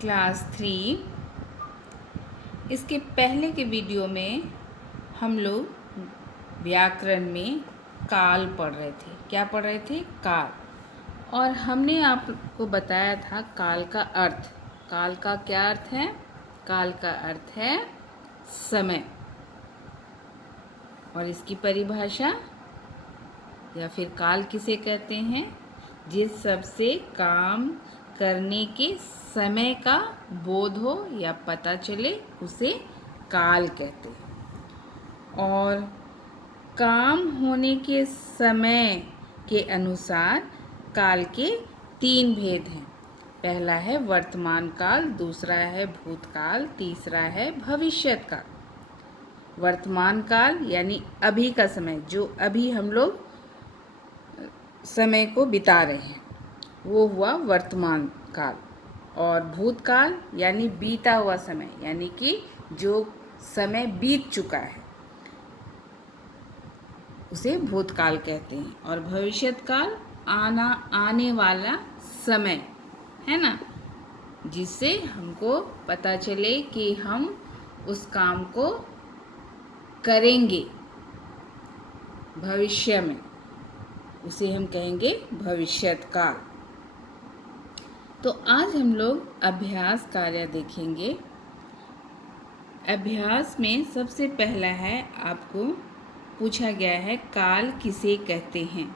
Class 3। इसके पहले के वीडियो में हम लोग व्याकरण में काल पढ़ रहे थे। क्या पढ़ रहे थे? काल। और हमने आपको बताया था काल का अर्थ। काल का क्या अर्थ है? काल का अर्थ है समय। और इसकी परिभाषा या फिर काल किसे कहते हैं? जिस सबसे काम करने के समय का बोध हो या पता चले उसे काल कहते हैं। और काम होने के समय के अनुसार काल के 3 भेद हैं। पहला है वर्तमान काल, दूसरा है भूतकाल, तीसरा है भविष्यत काल। वर्तमान काल यानी अभी का समय, जो अभी हम लोग समय को बिता रहे हैं, वो हुआ वर्तमान काल। और भूतकाल यानी बीता हुआ समय, यानी कि जो समय बीत चुका है उसे भूतकाल कहते हैं। और भविष्यत काल आने वाला समय है ना, जिससे हमको पता चले कि हम उस काम को करेंगे भविष्य में, उसे हम कहेंगे भविष्यत काल। तो आज हम लोग अभ्यास कार्य देखेंगे। अभ्यास में सबसे पहला है, आपको पूछा गया है काल किसे कहते हैं।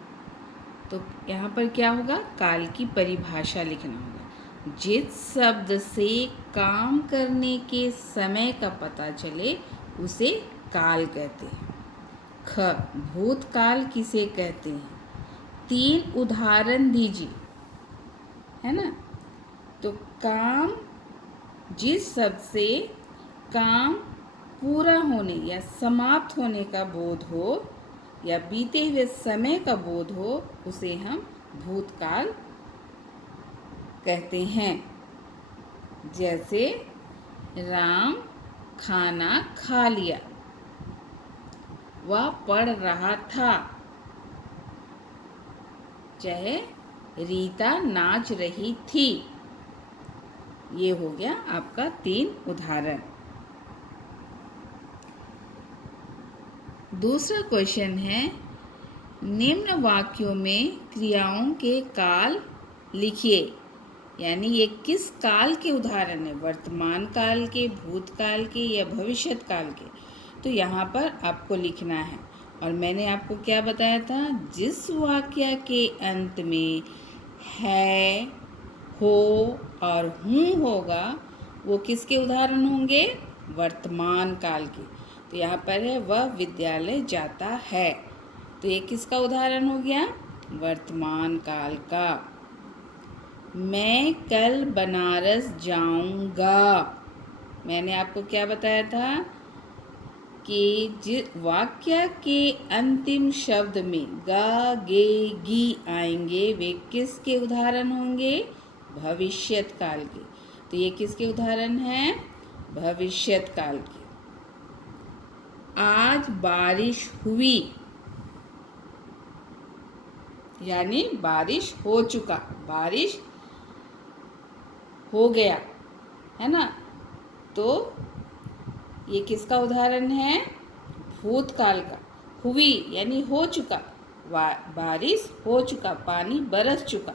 तो यहाँ पर क्या होगा? काल की परिभाषा लिखना होगा। जिस शब्द से काम करने के समय का पता चले उसे काल कहते हैं। ख, भूतकाल किसे कहते हैं? 3 उदाहरण दीजिए, है ना। तो काम, जिस शब्द से काम पूरा होने या समाप्त होने का बोध हो या बीते हुए समय का बोध हो उसे हम भूतकाल कहते हैं। जैसे राम खाना खा लिया, वह पढ़ रहा था। चाहे रीता नाच रही थी। ये हो गया आपका 3 उदाहरण। दूसरा क्वेश्चन है, निम्न वाक्यों में क्रियाओं के काल लिखिए। यानी ये किस काल के उदाहरण है? वर्तमान काल के, भूतकाल के या भविष्यत काल के? तो यहाँ पर आपको लिखना है। और मैंने आपको क्या बताया था? जिस वाक्य के अंत में है, हो और हूँ होगा वो किसके उदाहरण होंगे? वर्तमान काल के। तो यहाँ पर है वह विद्यालय जाता है, तो ये किसका उदाहरण हो गया? वर्तमान काल का। मैं कल बनारस जाऊंगा। मैंने आपको क्या बताया था कि जिस वाक्य के अंतिम शब्द में गा, गे, गी आएंगे वे किसके उदाहरण होंगे? भविष्यत काल के। तो ये किसके उदाहरण हैं? भविष्यत काल के। आज बारिश हुई, यानी बारिश हो चुका, बारिश हो गया, है ना। तो ये किसका उदाहरण है? भूतकाल का। हुई यानी हो चुका, बारिश हो चुका, पानी बरस चुका।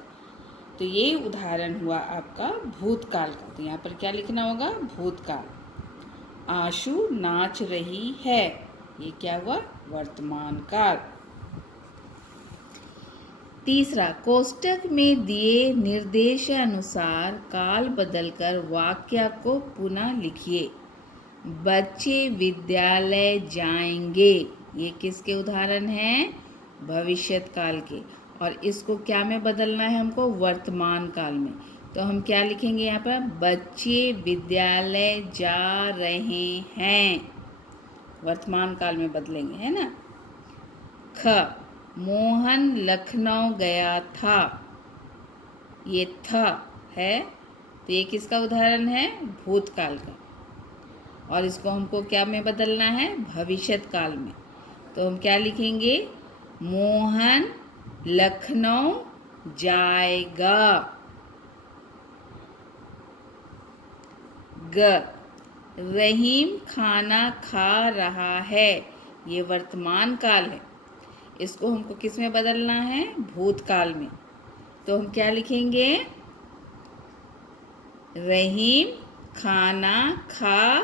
तो ये उदाहरण हुआ आपका भूतकाल का। तो यहाँ पर क्या लिखना होगा? भूतकाल। आशु नाच रही है, ये क्या हुआ? वर्तमान काल। तीसरा, कोष्टक में दिए निर्देशानुसार काल बदलकर वाक्य को पुनः लिखिए। बच्चे विद्यालय जाएंगे, ये किसके उदाहरण हैं? भविष्यत काल के। और इसको क्या में बदलना है हमको? वर्तमान काल में। तो हम क्या लिखेंगे यहाँ पर? बच्चे विद्यालय जा रहे हैं, वर्तमान काल में बदलेंगे, है ना। ख, मोहन लखनऊ गया था, ये था है, तो ये किसका उदाहरण है? भूतकाल का। और इसको हमको क्या में बदलना है? भविष्यत काल में। तो हम क्या लिखेंगे? मोहन लखनऊ जाएगा। ग। रहीम खाना खा रहा है, ये वर्तमान काल है। इसको हमको किस में बदलना है? भूतकाल में। तो हम क्या लिखेंगे? रहीम खाना खा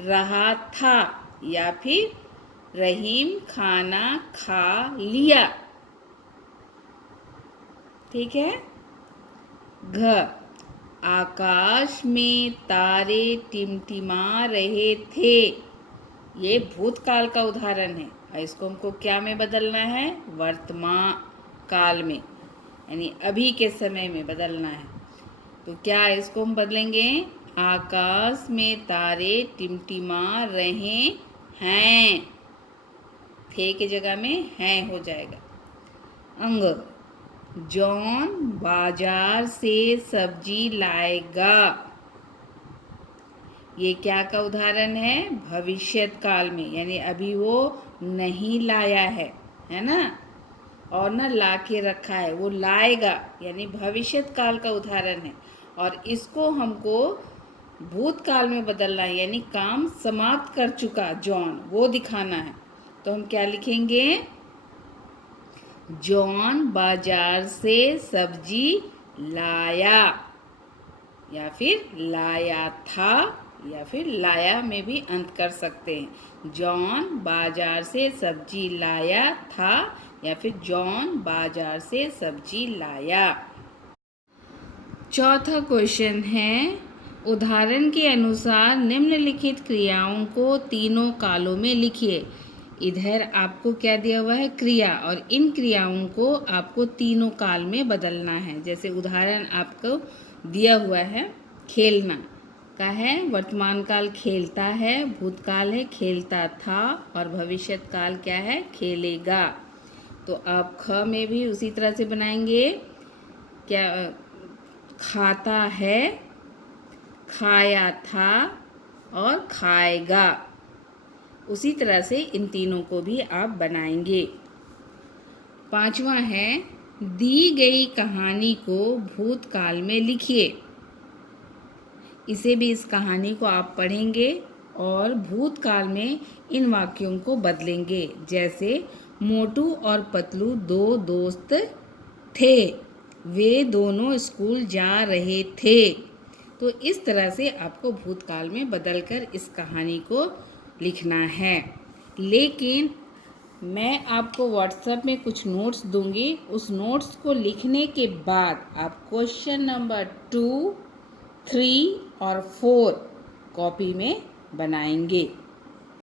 रहा था, या फिर रहीम खाना खा लिया। ठीक है। घ। आकाश में तारे टिमटिमा रहे थे, ये भूतकाल का उदाहरण है। और इसको हमको क्या में बदलना है? वर्तमान काल में, यानी अभी के समय में बदलना है। तो क्या इसको हम बदलेंगे? आकाश में तारे टिमटिमा रहे हैं, थे की जगह में हैं हो जाएगा। अंग। जॉन बाजार से सब्जी लाएगा, ये क्या का उदाहरण है? भविष्यत काल में, यानी अभी वो नहीं लाया है ना, और ना ला के रखा है, वो लाएगा, यानी भविष्यत काल का उदाहरण है। और इसको हमको भूतकाल में बदलना है, यानी काम समाप्त कर चुका जॉन, वो दिखाना है। तो हम क्या लिखेंगे? जॉन बाजार से सब्जी लाया, या फिर लाया था, या फिर लाया में भी अंत कर सकते हैं। जॉन बाजार से सब्जी लाया था, या फिर जॉन बाजार से सब्जी लाया। चौथा क्वेश्चन है, उदाहरण के अनुसार निम्नलिखित क्रियाओं को तीनों कालों में लिखिए। इधर आपको क्या दिया हुआ है? क्रिया, और इन क्रियाओं को आपको तीनों काल में बदलना है। जैसे उदाहरण आपको दिया हुआ है, खेलना का है, वर्तमान काल खेलता है, भूतकाल है खेलता था, और भविष्यत काल क्या है? खेलेगा। तो आप ख में भी उसी तरह से बनाएंगे। क्या? खाता है, खाया था, और खाएगा। उसी तरह से इन तीनों को भी आप बनाएंगे। पांचवा है, दी गई कहानी को भूतकाल में लिखिए। इसे भी, इस कहानी को आप पढ़ेंगे और भूतकाल में इन वाक्यों को बदलेंगे। जैसे मोटू और पतलू दो दोस्त थे, वे दोनों स्कूल जा रहे थे। तो इस तरह से आपको भूतकाल में बदलकर इस कहानी को लिखना है। लेकिन मैं आपको व्हाट्सएप में कुछ नोट्स दूंगी, उस नोट्स को लिखने के बाद आप क्वेश्चन नंबर 2, 3 और 4 कॉपी में बनाएंगे।